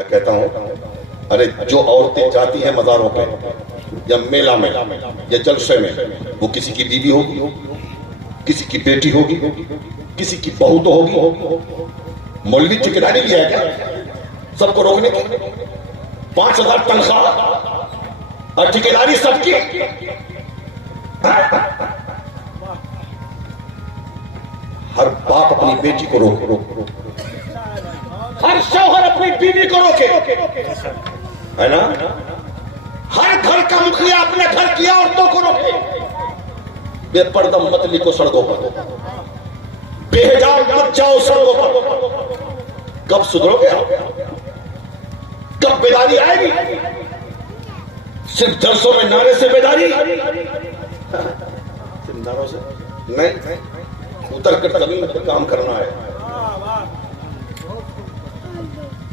میں کہتا ہوں ارے جو عورتیں جاتی ہیں مزاروں پہ یا میلہ میں یا جلسے میں، وہ کسی کی بیوی ہوگی، کسی کی بیٹی ہوگی، کسی کی بہو تو ہوگی. مولوی ٹھیکیداری لیا ہے کیا سب کو روکنے کی؟ 5,000 تنخواہ اور ٹھیکیداری سب کی. ہر باپ اپنی بیٹی کو روکے، ہر شوہر اپنی بیوی کو روکے، ہے نا؟ ہر گھر کا مکھیا اپنے گھر کی عورتوں کو روکے. بے پردہ مت لکھو سڑکوں پر، بے حجاب مت جاؤ سڑکوں پر. کب سدھرو گے آپ؟ کب بیداری آئے گی؟ صرف جلسوں میں نعرے سے بیداری؟ صرف نعروں سے نہیں، اتر کر زمین پر کام کرنا ہے.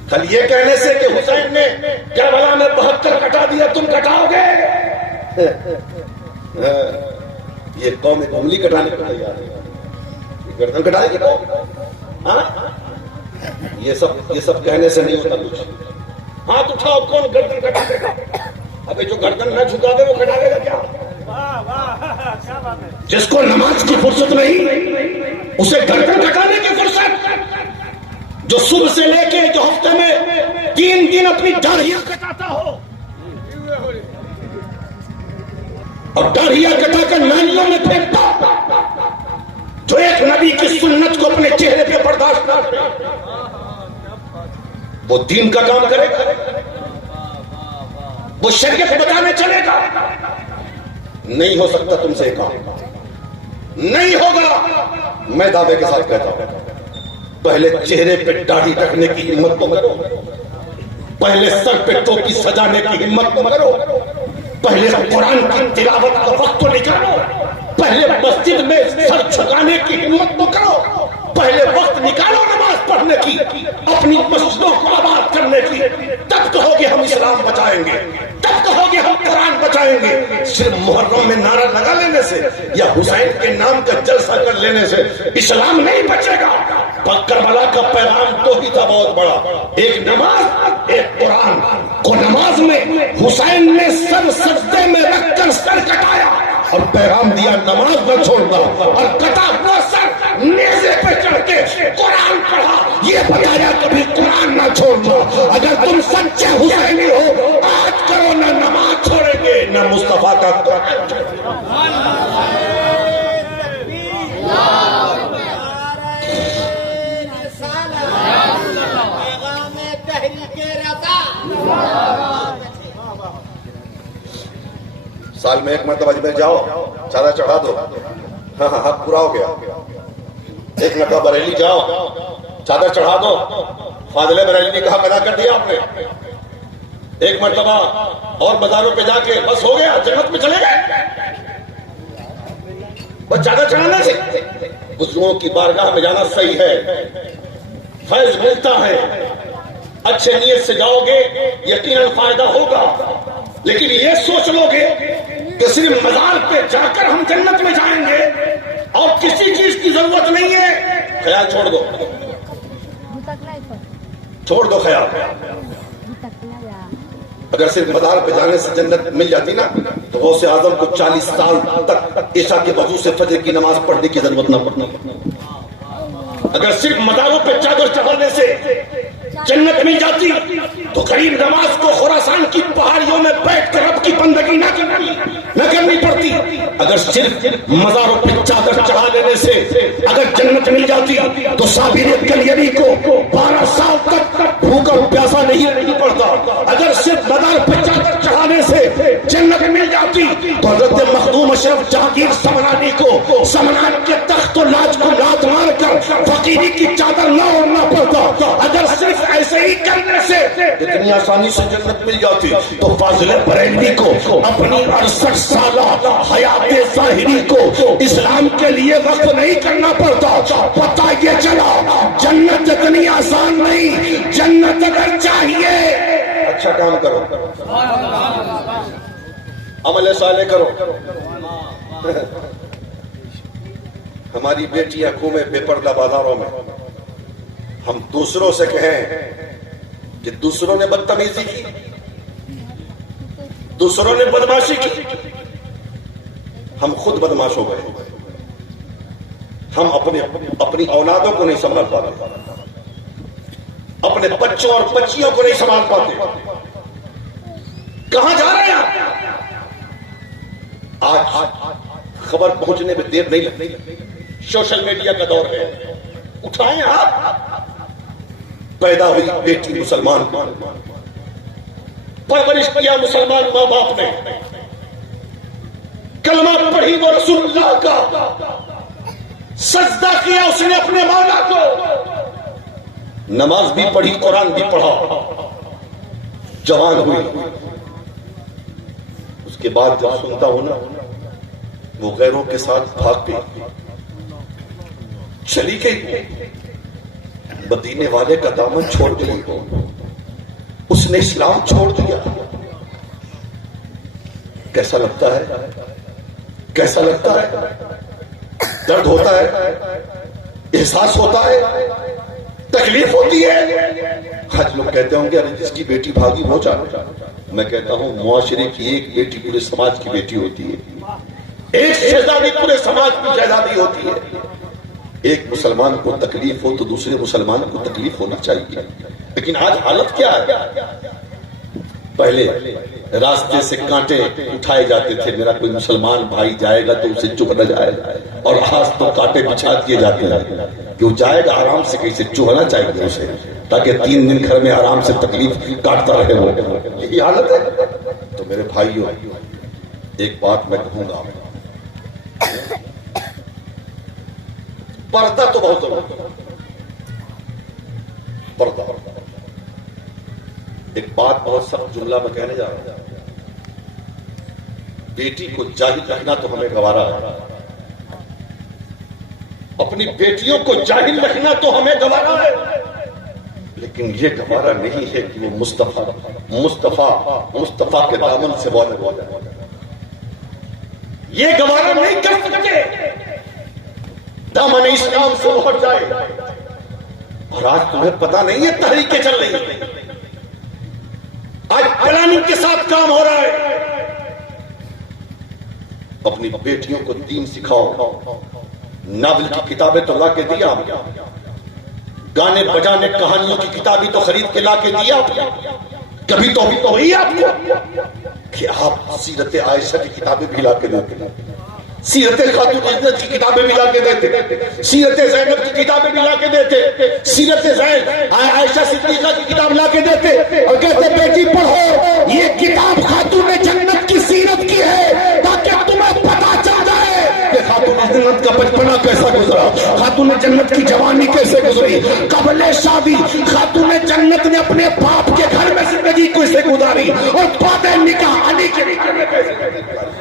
کل یہ کہنے سے کہ حسین نے کربلا میں 72 کٹا دیا تم کٹاؤ گے، یہ قوم انگلی کٹانے کو تیار ہے. گردن کٹائے گی قوم؟ یہ سب کہنے سے نہیں ہوتا کچھ. ہاتھ اٹھاؤ، کون گردن کٹا دے گا؟ ابھی جو گردن نہ جھکا دے وہ کٹا دے گا کیا؟ جس کو نماز کی فرصت نہیں اسے گردن کٹانے کی فرصت. جو صبح سے لے کے جو ہفتے میں 3 دن اپنی داڑھیاں کٹاتا ہو اور داڑھیاں کٹا کر نالیوں میں پھینکتا، جو ایک نبی کی سنت کو اپنے چہرے پہ برداشت نہ کرے، وہ دین کا کام کرے گا؟ وہ شریعت بتانے چلے گا؟ نہیں ہو سکتا تم سے کام، نہیں ہوگا. میں دعوے کے ساتھ کہتا ہوں پہلے چہرے پہ داڑھی رکھنے کی ہمت تو کرو، پہلے سر پہ ٹوپی سجانے کی ہمت تو کرو، پہلے قرآن کی تلاوت کا وقت تو نکالو، پہلے مسجد میں سر جھکانے کی ہمت تو کرو، پہلے وقت نکالو نماز پڑھنے کی، اپنی مسجدوں کو آباد کرنے کی. تب کہو گے ہم اسلام بچائیں گے، تب کہو گے ہم قرآن بچائیں گے. صرف محرم میں نعرہ لگا لینے سے یا حسین کے نام کا جلسہ کر لینے سے اسلام نہیں بچے گا. کربلا کا پیغام تو ہی تھا بہت بڑا، ایک نماز ایک قرآن کو. نماز میں حسین نے سر سجدے میں رکھ کر سر کٹایا اور پیغام دیا نماز نہ چھوڑنا، اور کٹا ہوا سر نیزے پہ چڑھ کے قرآن پڑھا، یہ بتایا کبھی قرآن نہ چھوڑنا. اگر تم سچے حسینی ہو آج کرو، نہ نماز چھوڑیں گے نہ مصطفیٰ کا قرآن چھوڑیں گے. سال میں ایک مرتبہ جب جاؤ چادر چڑھا دو، ہاں حق پورا ہو گیا. ایک مرتبہ بریلی جاؤ چادر چڑھا دو، فاضل بریلی کا حق ادا کر دیا آپ نے. ایک مرتبہ اور بازاروں پہ جا کے بس ہو گیا، جنت میں چلے گئے. بس چادر چڑھانے سے بزرگوں کی بارگاہ میں جانا صحیح ہے، فیض ملتا ہے. اچھے نیت سے جاؤ گے یقیناً فائدہ ہوگا، لیکن یہ سوچ لو گے کہ صرف مزار پہ جا کر ہم جنت میں جائیں گے اور کسی چیز کی ضرورت نہیں ہے، خیال چھوڑ دو، چھوڑ دو خیال. اگر صرف مزار پہ جانے سے جنت مل جاتی نا تو غوث اعظم کو 40 سال تک عشاء کے وضو سے فجر کی نماز پڑھنے کی ضرورت نہ پڑتی. اگر صرف مزاروں پہ چادر چڑھانے سے جنت مل جاتی تو غریب نماز کو خراسان کی پہاڑیوں میں بیٹھ کر رب کی بندگی نہ کرنی پڑتی. اگر صرف مزاروں پہ چادر چڑھا لینے سے اگر جنت مل جاتی تو صابر کلیری کو 12 سال تک بھوکا پیاسا نہیں پڑتا. اگر صرف مزار پہ چادر چڑھانے سے جنت مل جاتی تو حضرت مخدوم اشرف جہانگیر سمنانی کو سمنان کے تخت و لاج کو لات مار کر فقیری کی چادر نہ اوڑھنا پڑتا. اگر صرف ایسے ہی کرنے سے اتنی آسانی سے جنت مل جاتی تو فاضل بریلوی کو اپنی 68 سالہ حیات ظاہری کو اسلام کے لیے وقف نہیں کرنا پڑتا. پتہ یہ چلا جنت اتنی آسان نہیں، جنت اگر چاہیے اچھا کام کرو، عمل صالح کرو. ہماری بیٹیاں گھومے بے پردہ بازاروں میں، ہم دوسروں سے کہیں کہ دوسروں نے بدتمیزی کی، دوسروں نے بدماشی کی، ہم خود بدماش ہو گئے، ہم اپنی اولادوں کو نہیں سنبھال پاتے، اپنے بچوں اور بچیوں کو نہیں سنبھال پاتے۔ کہاں جا رہے ہیں آج؟ خبر پہنچنے میں دیر نہیں لگتی، سوشل میڈیا کا دور ہے، اٹھائیں آپ۔ پیدا ہوئی بیٹی مسلمان، پرورش کیا مسلمان ماں باپ نے، کلمہ پڑھی وہ رسول اللہ کا، سجدہ کیا اس نے اپنے مولا کو، نماز بھی پڑھی، قرآن بھی پڑھا، جوان ہوئی۔ اس کے بعد جب سنتا ہوں نا وہ غیروں کے ساتھ بھاگ گئی، چلی گئی، مدینے والے کا دامن چھوڑ گئی، اس نے اسلام چھوڑ دیا۔ کیسا لگتا ہے؟ کیسا لگتا ہے؟ درد ہوتا ہے، احساس ہوتا ہے، تکلیف ہوتی ہے۔ آج لوگ کہتے ہوں گے جس کی بیٹی بھاگی وہ جانے، میں کہتا ہوں معاشرے کی ایک بیٹی پورے سماج کی بیٹی ہوتی ہے، ایک شہزادی پورے سماج کی شہزادی ہوتی ہے۔ ایک مسلمان کو تکلیف ہو تو دوسرے مسلمان کو تکلیف ہونا چاہیے، لیکن آج حالت کیا ہے؟ پہلے راستے سے کانٹے اٹھائے جاتے تھے، میرا کوئی مسلمان بھائی جائے گا تو اسے چبھنا جائے گا، اور آج تو کانٹے بچھا دیے جاتے ہیں کہ وہ جائے گا آرام سے، کہیں سے چبھنا چاہیے اسے، تاکہ 3 دن گھر میں آرام سے تکلیف کاٹتا رہے وہ۔ یہی حالت ہے۔ تو میرے بھائیوں، ایک بات میں کہوں گا، پردہ تو بہت ضروری ہے، پردہ۔ ایک بات بہت سخت جملہ میں کہنے جا رہا ہوں، بیٹی کو جاہل رکھنا تو ہمیں گوارا ہے، اپنی بیٹیوں کو جاہل رکھنا تو ہمیں گوارا ہے، لیکن یہ گوارا نہیں ہے کہ وہ مصطفیٰ کے دامن سے والد ہو جائے۔ یہ گوارا نہیں کر سکتے دامن اسلام سے ہٹ جائے۔ اور آج تمہیں پتا نہیں ہے تحریکیں چل رہی ہیں، آج پلاننگ کے ساتھ کام ہو رہا ہے۔ اپنی بیٹیوں کو دین سکھاؤ، ناول کی کتابیں تو لا کے دیا، گانے بجانے کہانیوں کی کتابیں تو خرید کے لا کے دیا، کبھی تو ہوئی آپ کو کہ آپ سیرت عائشہ کی کتابیں بھی لا کے دیتے، سیرت خاتون عزت کی کتابیں بھی لا کے دیتے، سیرت زینب کی کتابیں بھی لا کے دیتے، سیرت عائشہ صدیقہ کی کتاب لا کے دیتے، اور کہتے بیٹی پڑھو، یہ کتاب خاتون جنت کی سیرت کی ہے، تاکہ تمہیں پتا چل جائے کہ خاتون جنت کا بچپنا کیسا گزرا، خاتون جنت کی جوانی کیسے گزری، قبل شادی خاتون جنت نے اپنے باپ کے گھر میں زندگی کیسے گزاری، اور بعد نکاح علی کے نکاح میں کیسے گزاری۔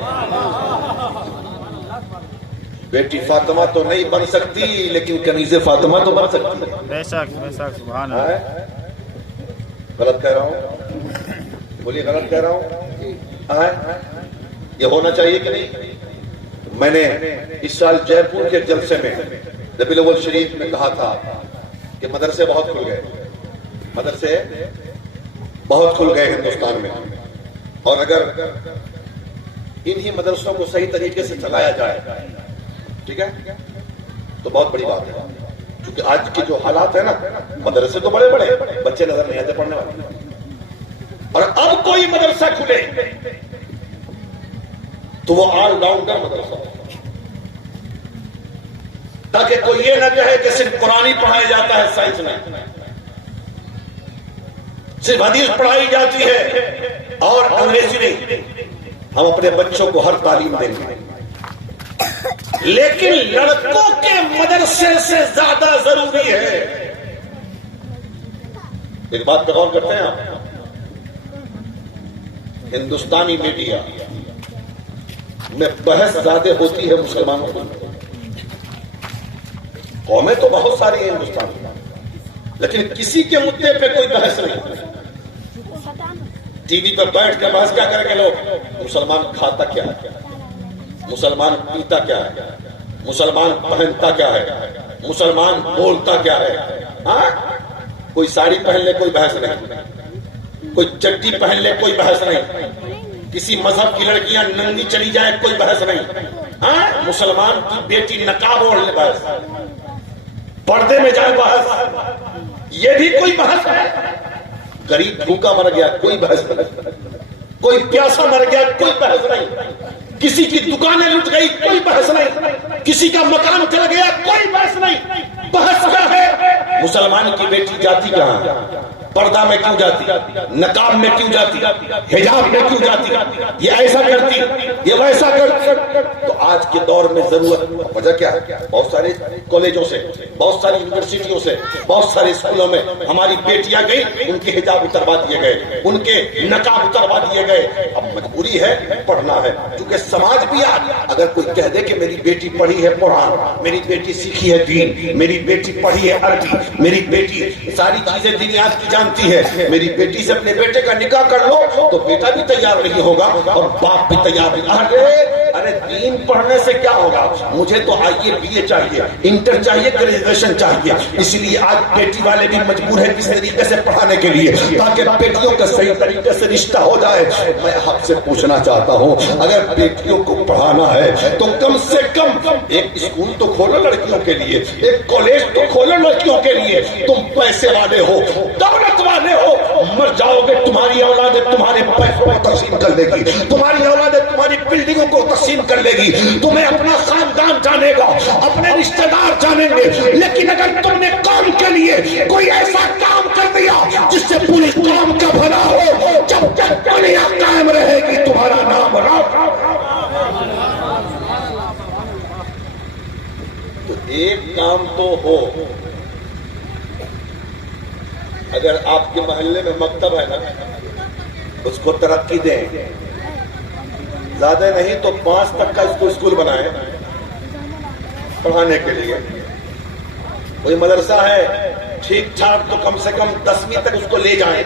بیٹی فاطمہ تو نہیں بن سکتی، لیکن کنیز فاطمہ تو بن سکتی ہے۔ بے شک بے شک، سبحان اللہ۔ غلط کہہ رہا ہوں؟ بولیے غلط کہہ رہا ہوں؟ یہ ہونا چاہیے کہ نہیں؟ میں نے اس سال جے پور کے جلسے میں ربیع الاول شریف میں کہا تھا کہ مدرسے بہت کھل گئے، مدرسے بہت کھل گئے ہندوستان میں، اور اگر انہی مدرسوں کو صحیح طریقے سے چلایا جائے، ٹھیک ہے، تو بہت بڑی بات ہے۔ کیونکہ آج کے جو حالات ہیں نا، مدرسے تو بڑے بڑے، بچے نظر نہیں آتے پڑھنے والے، اور اب کوئی مدرسہ کھلے تو وہ آل راؤنڈر مدرسہ ہو، تاکہ کوئی یہ نہ کہے کہ صرف قرآن ہی پڑھایا جاتا ہے، سائنس نہیں، صرف حدیث پڑھائی جاتی ہے اور انگریزی نہیں۔ ہم اپنے بچوں کو ہر تعلیم دیں گے، لیکن لڑکوں کے مدرسے سے زیادہ ضروری ہے۔ ایک بات پہ غور کرتے ہیں آپ، ہندوستانی میڈیا میں بحث زیادہ ہوتی ہے مسلمانوں کی، قومیں تو بہت ساری ہیں ہندوستان میں، لیکن کسی کے مدعے پہ کوئی بحث نہیں۔ ٹی وی پر بیٹھ کے بحث کیا کریں گے لوگ؟ مسلمان کھاتا کیا ہے، مسلمان پیتا کیا ہے، مسلمان پہنتا کیا ہے، مسلمان بولتا کیا ہے، ہاں؟ کوئی ساڑی پہن لے کوئی بحث نہیں، کوئی چٹی پہن لے کوئی بحث نہیں، کسی مذہب کی لڑکیاں ننگی چلی جائے کوئی بحث نہیں، ہاں مسلمان کی بیٹی نقاب اوڑھ لے بحث، پردے میں جائے بحث، یہ بھی کوئی بحث ہے؟ غریب بھوکا مر گیا کوئی بحث نہیں، کوئی پیاسا مر گیا کوئی بحث نہیں، کسی کی دکانیں لٹ گئی کوئی بحث نہیں، کسی کا مکان چل گیا کوئی بحث نہیں، بحث کیا ہے؟ مسلمان کی بیٹی جاتی کہاں ہے؟ پردہ میں کیوں جاتی، نقاب میں کیوں جاتی، حجاب میں کیوں جاتی، یہ ایسا کرتی یہ ویسا کرتی؟ تو آج کے دور میں ضرورت وجہ کیا ہے؟ بہت سارے کالجوں سے، بہت ساری یونیورسٹیوں سے، بہت سارے اسکولوں میں ہماری بیٹیاں گئی، ان کے حجاب اتروا دیے گئے، ان کے نقاب اتروا دیے گئے۔ اب مجبوری ہے پڑھنا ہے، کیونکہ سماج بھی اگر کوئی کہہ دے کہ میری بیٹی پڑھی ہے قرآن، میری بیٹی سیکھی ہے دین، میری بیٹی پڑھی ہے عربی، میری بیٹی ساری چیزیں دینیات کی جانتی ہے، میری بیٹی سے اپنے بیٹے کا نکاح کر لو، تو بیٹا بھی تیار نہیں ہوگا اور باپ بھی تیار نہیں۔ ارے دین پڑھنے سے کیا ہوگا؟ مجھے تو آئی اے بی اے چاہیے، انٹر چاہیے، گریجویشن چاہیے۔ اس لیے آج بیٹی والے بھی مجبور ہیں کس طریقے سے پڑھانے کے لیے تاکہ بیٹیوں کا صحیح طریقے سے رشتہ ہو جائے۔ میں آپ سے پوچھنا چاہتا ہوں، اگر بیٹیوں کو پڑھانا ہے تو کم سے کم ایک اسکول تو کھولو لڑکیوں کے لیے، ایک کالج تو کھولو لڑکیوں کے لیے۔ تم پیسے والے ہو، دولت والے ہو، مر جاؤ گے تمہاری اولادیں تمہارے پیسوں کو تقسیم کر لے گی، تمہاری اولادیں تمہاری بلڈنگوں کو تقسیم کر لے گی، تمہیں اپنا خاندان جانے گا، اپنے رشتہ دار جانیں گے۔ لیکن اگر تم نے قوم کے لیے کوئی ایسا کام کر دیا جس سے پوری قوم کا بھلا ہو، جب تک دنیا قائم رہے گی تمہارا نام تو ایک کام تو ہو۔ اگر آپ کے محلے میں مکتب ہے نا، اس کو ترقی دیں، زیادہ نہیں تو 5 تک کا اس کو اسکول بنائیں پڑھانے کے لیے۔ کوئی مدرسہ ہے ٹھیک ٹھاک تو کم سے کم 10ویں تک اس کو لے جائیں۔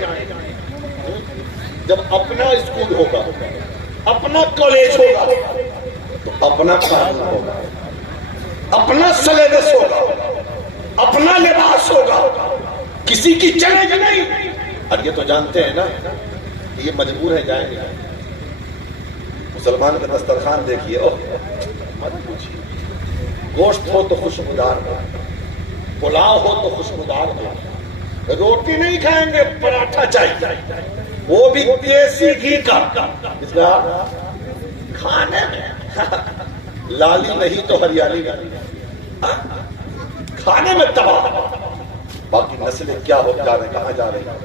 جب اپنا اسکول ہوگا، اپنا کالج ہوگا تو اپنا کھانا ہوگا، اپنا سلیبس ہوگا، اپنا لباس ہوگا، کسی کی چلے گی نہیں۔ اور یہ تو جانتے ہیں نا یہ مجبور ہے جائیں گے۔ مسلمان کا دسترخوان دیکھیے، مت پوچھیے، گوشت ہو تو خوشبودار ہو، پلاؤ ہو تو خوشبودار ہو، روٹی نہیں کھائیں گے پراٹھا چاہیے، وہ بھی دیسی گھی کا، اس کا کھانے میں لالی نہیں تو ہریالی نہیں، کھانے میں تباہ۔ باقی نسلیں کیا ہو جا رہے، کہاں جا رہے،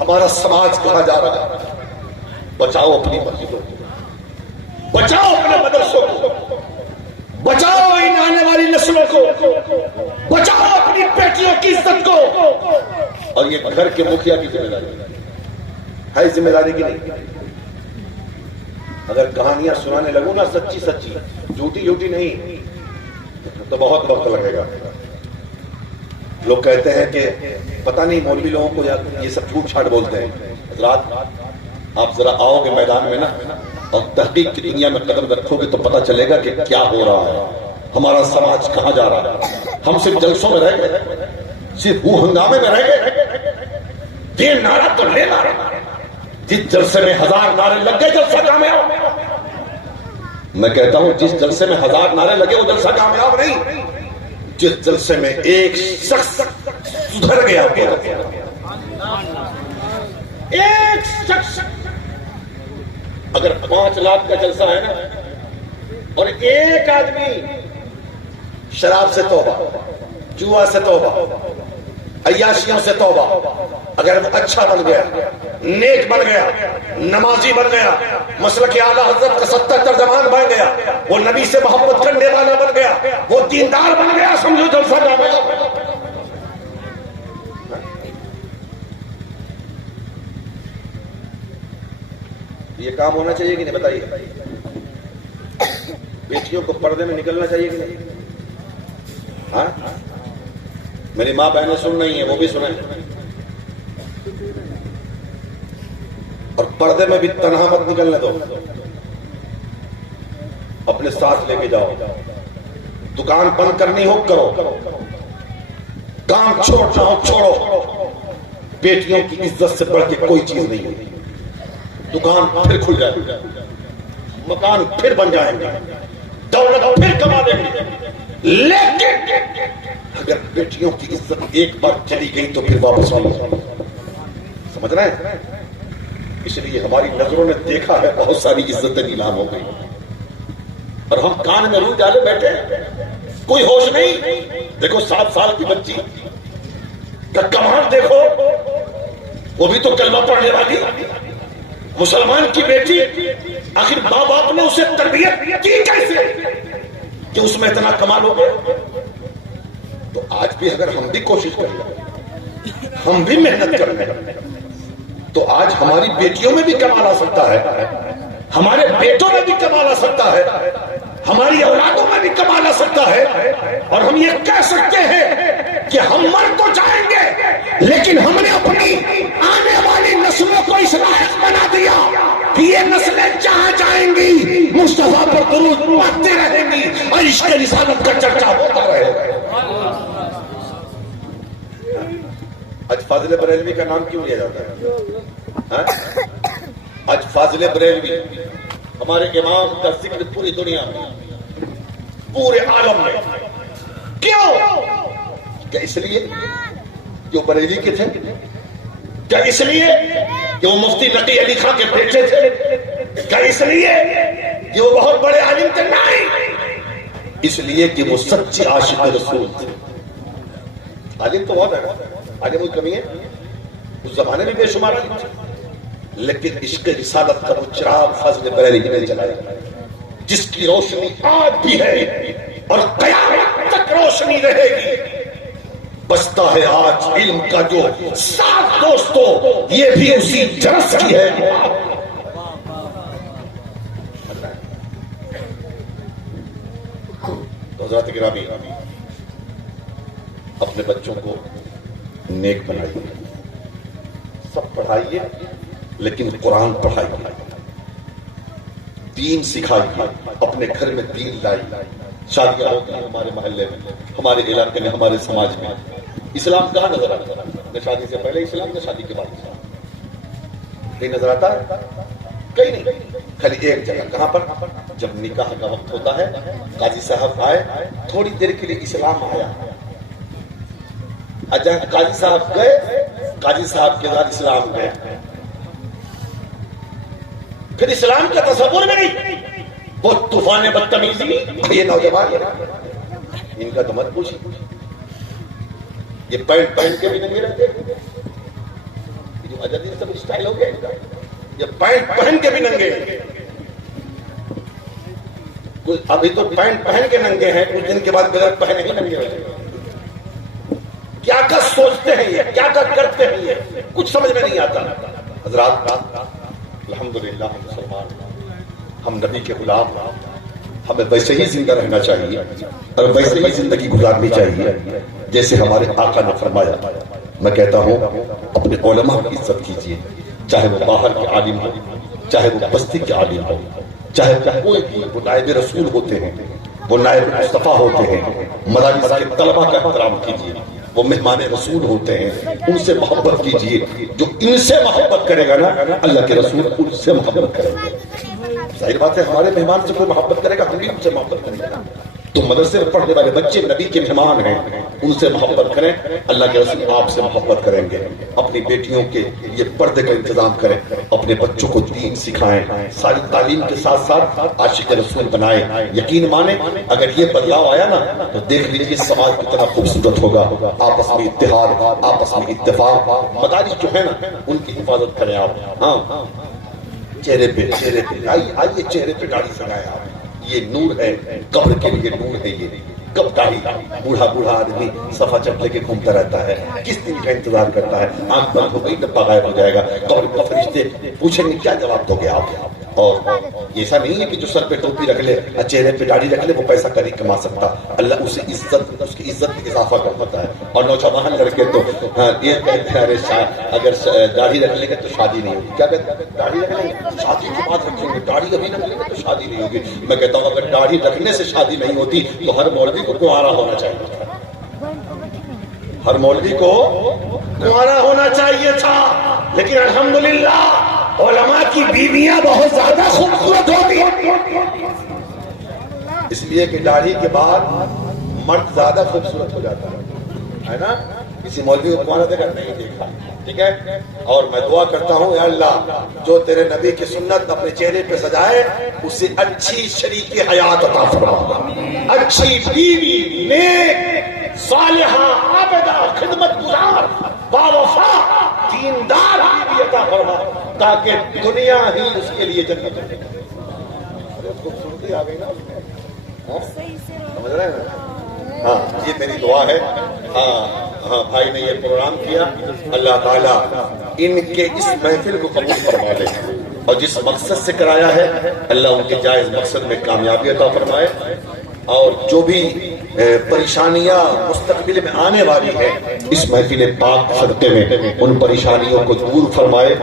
ہمارا سماج کہاں جا رہا ہے؟ بچاؤ اپنی مسجدوں کو، بچاؤ اپنے مدرسوں کو، بچاؤ ان آنے والی نسلوں کو، بچاؤ اپنی بیٹیوں کی عزت کو۔ اور یہ گھر کے مکھیا کی ذمہ داری ہے، ذمہ داری کی نہیں۔ اگر کہانیاں سنانے لگوں نا سچی سچی، جھوٹی جھوٹی نہیں، تو بہت وقت لگے گا۔ لوگ کہتے ہیں کہ پتہ نہیں مولوی لوگوں کو یہ سب جھوٹ چھاٹ بولتے ہیں۔ حضرات آپ ذرا آؤ گے میدان میں نا اور تحقیق کی دنیا میں قدم رکھو گے تو پتہ چلے گا کہ کیا ہو رہا ہے، ہمارا سماج کہاں جا رہا ہے۔ ہم صرف جلسوں میں رہ گئے، صرف وہ ہنگامے میں رہ گئے، یہ نعرہ تو لے نعرہ، جس جلسے میں 1000 نعرے لگ گئے جلسہ کامیاب۔ میں کہتا ہوں جس جلسے میں 1000 نعرے لگے وہ جلسہ کامیاب نہیں، جس جلسے میں ایک شخص سدھر گیا، ایک شخص۔ اگر 5 لاکھ کا جلسہ ہے نا اور ایک آدمی شراب سے توبہ، جوا سے توبہ، عیاشیوں سے توبہ، اگر وہ اچھا بن گیا، نیک بن گیا، نمازی بن گیا، مسلک اعلیٰ حضرت کا 70 ترجمان بن گیا، وہ نبی سے محبت کرنے والا بن گیا، وہ دیندار بن گیا، سمجھو جلسہ کامیاب۔ یہ کام ہونا چاہیے کہ نہیں بتائیے؟ بیٹیوں کو پردے میں نکلنا چاہیے کہ نہیں؟ ہاں، میری ماں بہنیں سن رہی ہیں، وہ بھی سنیں۔ اور پردے میں بھی تنہا مت نکلنے دو، اپنے ساتھ لے کے جاؤ۔ دکان بند کرنی ہو کرو، کام چھوڑنا ہو چھوڑو، بیٹیوں کی عزت سے بڑھ کے کوئی چیز نہیں ہوتی. دکان پھر کھل جائے گی, مکان پھر بن جائیں گے, دولت پھر کما دیں گے, لیکن اگر بیٹیوں کی عزت ایک بار چلی گئی تو پھر واپس نہیں آئے. سمجھ رہے ہیں؟ اس لیے ہماری نظروں نے دیکھا ہے بہت ساری عزتیں نیلام ہو گئی اور ہم کان میں روح ڈالے بیٹھے, کوئی ہوش نہیں. دیکھو 7 سال کی بچی کا کمال دیکھو, وہ بھی تو کلمہ پڑھنے والی مسلمان کی بیٹی, آخر ماں باپ نے اسے تربیت کی کیسے کہ اس میں اتنا کمال ہو گیا. تو آج بھی اگر ہم بھی کوشش کریں, ہم بھی محنت کریں, تو آج ہماری بیٹیوں میں بھی کمال آ سکتا ہے, ہمارے بیٹوں میں بھی کمال آ سکتا ہے, ہماری اولادوں میں بھی کمال آ سکتا ہے. اور ہم یہ کہہ سکتے ہیں کہ ہم مر تو جائیں گے لیکن ہم نے اپنی آنے والی نسلوں کو اس لائق بنا دیا کہ یہ نسلیں جہاں جائیں گی مصطفیٰ پر درود پڑھتے رہیں گی اور عشق رسالت کا چرچا ہوتا رہے گا. آج فاضل بریلوی کا نام کیوں لیا جاتا ہے؟ آج فاضل بریلوی ہمارے امام کا ذکر پوری دنیا میں, پورے عالم میں, کیوں؟ کیا اس لیے کہ وہ بریلی کے تھے؟ کیا اس لیے کہ وہ مفتی نقی علی خان کے بیٹے تھے؟ کیا اس لیے کہ وہ بہت بڑے عالم تھے؟ نہیں, اس لیے کہ وہ سچے عاشق رسول تھے. عالم تو بہت ہے, عالم کوئی کمی ہے, اس زمانے میں بے شمار عالم تھے, لیکن عشق رسالت کا وہ چراغ فاضل بریلوی نے جلایا جس کی روشنی آج بھی ہے اور قیامت تک روشنی رہے گی. بچتا ہے آج علم کا جو ساتھ دوستو, یہ بھی اسی جرس کی ہے. حضرات گرامی, اپنے بچوں کو نیک بنائیے, سب پڑھائیے لیکن قرآن پڑھائیے, دین سکھائیے, اپنے گھر میں دین لائیے. شادیاں ہوتی ہیں ہمارے محلے میں, ہمارے علاقے میں, ہمارے سماج میں. اسلام کہاں نظر آتا ہے؟ نہ شادی سے پہلے اسلام, نہ شادی کے بعد اسلام. کہیں نظر آتا ہے؟ کہیں نہیں, خالی ایک جگہ. کہاں پر؟ جب نکاح کا وقت ہوتا ہے, قاضی صاحب آئے, تھوڑی دیر کے لیے اسلام آیا, جہاں قاضی صاحب گئے, قاضی صاحب کے ساتھ اسلام گئے, پھر اسلام کا تصور میں نہیں. وہ طوفان بدتمیزی, یہ نوجوان ان کا تو مت پوچھیے, یہ پینٹ پہن کے بھی ننگے رہتے, جو آزادی سب اسٹائل ہو گیا ان کا, یہ پینٹ پہن کے بھی ننگے. ابھی تو پینٹ پہن کے ننگے ہیں, کچھ دن کے بعد بغیر پہنے ہی ننگے رہتے. کیا کیا سوچتے ہیں یہ, کیا کیا کرتے ہیں یہ, کچھ سمجھ میں نہیں آتا. حضرات الحمدللہ ہم مسلمان, ہم نبی کے غلام, ہمیں ویسے ہی زندہ رہنا چاہیے اور ویسے ہی زندگی گزارنی چاہیے جیسے ہمارے آقا نے فرمایا. میں کہتا ہوں اپنے علماء کی عزت کیجیے, چاہے وہ باہر کے عالم ہو, چاہے وہ بستی کے عالم ہو, چاہے کوئی بھی. وہ نائب رسول ہوتے ہیں, وہ نائب مصطفیٰ ہوتے ہیں. مدارس کے طلبہ کا احترام کیجیے, وہ مہمان رسول ہوتے ہیں, ان سے محبت کیجیے. جو ان سے محبت کرے گا نا, اللہ کے رسول ان سے محبت کریں گے. ظاہر بات ہے ہمارے مہمان سے کوئی محبت کرے گا, ہم بھی ان سے محبت کریں گے. تو مدرسے میں پڑھنے والے بچے نبی کے مہمان ہیں, ان سے محبت کریں, اللہ کے رسول آپ سے محبت کریں گے. اپنی بیٹیوں کے یہ پردے کا انتظام کریں, اپنے بچوں کو دین سکھائیں, ساری تعلیم کے ساتھ ساتھ عاشق رسول بنائیں. یقین مانیں اگر یہ بدلاؤ آیا نا تو دیکھ لیجیے سماج کتنا خوبصورت ہوگا. آپس میں اتحاد, آپس میں اتفاق. مدارس جو ہے نا ان کی حفاظت کریں آپ. ہاں, چہرے پہ آئیے چہرے پہ داڑھی سجائیں آپ. یہ نور ہے, قبر کے لیے نور ہے. یہ کب داڑھی, بوڑھا آدمی صفا چپ لے کے گھومتا رہتا ہے, کس دن کا انتظار کرتا ہے. آنکھ بند ہو گئی ڈبہ غائب ہو جائے گا. قبر کا فرشتے پوچھیں گے کیا جواب دو گے آپ. اور ایسا نہیں ہے کہ جو سر پہ ٹوپی رکھ لے, چہرے پہ داڑھی رکھ لے, وہ پیسہ نہیں کما سکتا. اللہ اسے عزت, اس کی عزت میں اضافہ کر دیتا ہے. اور نوجوان لڑکے تو یہ کہتے ہیں ارے اگر داڑھی رکھ لیں گے تو شادی نہیں ہوگی. کیا کہتے ہیں داڑھی رکھ لیں گے شادی کی بات رکھیں گے, داڑھی ابھی رکھ لیں گے تو شادی نہیں ہوگی. میں کہتا ہوں اگر داڑھی رکھنے سے شادی نہیں ہوتی تو ہر مولوی کو کنوارا ہونا چاہیے. ہر مولوی کو کنوارا ہونا چاہیے تھا، لیکن الحمدللہ علماء کی بیویاں بہت زیادہ خوبصورت ہوتی ہیں، اس لیے کہ داڑھی کے بعد مرد زیادہ خوبصورت ہو جاتا ہے نا. کسی مولوی کو کنوارا دیکھا نہیں دیکھا. ٹھیک ہے. اور میں دعا کرتا ہوں یا اللہ جو تیرے نبی کی سنت اپنے چہرے پہ سجائے اسے اچھی شریک حیات عطا فرما، اچھی بیوی، نیک، صالحہ، عابدہ، خدمت گزار، باوفا، دیندار بیوی عطا فرما، تاکہ دنیا ہی اس کے لیے جنت ہے. خوبصورتی آ گئی نا اس میں، سمجھ رہے ہیں؟ ہاں یہ میری دعا ہے. ہاں بھائی نے یہ پروگرام کیا، اللہ تعالیٰ ان کے اس محفل کو قبول فرما لے، اور جس مقصد سے کرایا ہے اللہ ان کے جائز مقصد میں کامیابی عطا فرمائے، اور جو بھی پریشانیاں مستقبل میں آنے والی ہیں اس محفل پاک صدقے میں ان پریشانیوں کو دور فرمائے،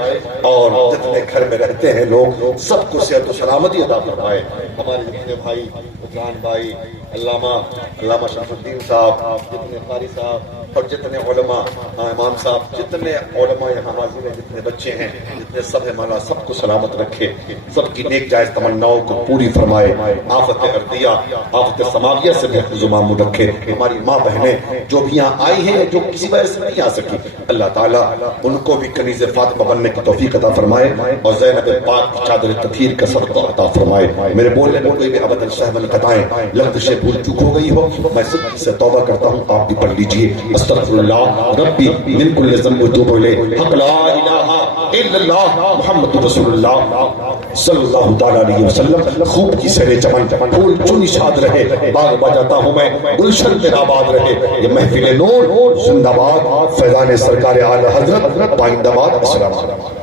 اور جتنے گھر میں رہتے ہیں لوگ سب کو صحت و سلامتی عطا فرمائے. ہمارے جتنے بھائی حسین بھائی، علامہ شرف الدین صاحب، جتنے قاری صاحب، اور جتنے علماء، امام صاحب، جتنے علماء یہاں حاضر ہیں، جتنے بچے ہیں، جتنے سب ہیں، مولا سب کو سلامت رکھے، سب کی نیک جائز تمناؤں کو پوری فرمائے، آفت ارضیہ آفت سماویہ سے بھی حفظ و مامون رکھے. ہماری ماں بہنیں جو بھی یہاں آئی ہیں جو کسی وجہ سے نہیں آ سکی، اللہ تعالیٰ ان کو بھی کنیز فاطمہ بننے کی توفیق عطا فرمائے، اور زینب پاک کی چادر تطہیر کا صدقہ عطا فرمائے. میرے بولنے میں کوئی بھی ابدا سہو قطعیں لفظ بھول چوک ہو گئی ہو میں صدق سے توبہ کرتا ہوں، آپ بھی پڑھ لیجئے. استغفر اللہ ربی من کل ذنب واتوب الیہ، حق لا الہ الا اللہ محمد رسول اللہ صلی اللہ تعالی علیہ وسلم. خوب کی سیر چمن، پھول چن نشاد رہے، باغ بجاتا ہوں میں، گلشن پہ آباد رہے. یہ محفل نور زندہ باد، فیضان سرکار اعلی حضرت پائندہ باد. السلام علیکم.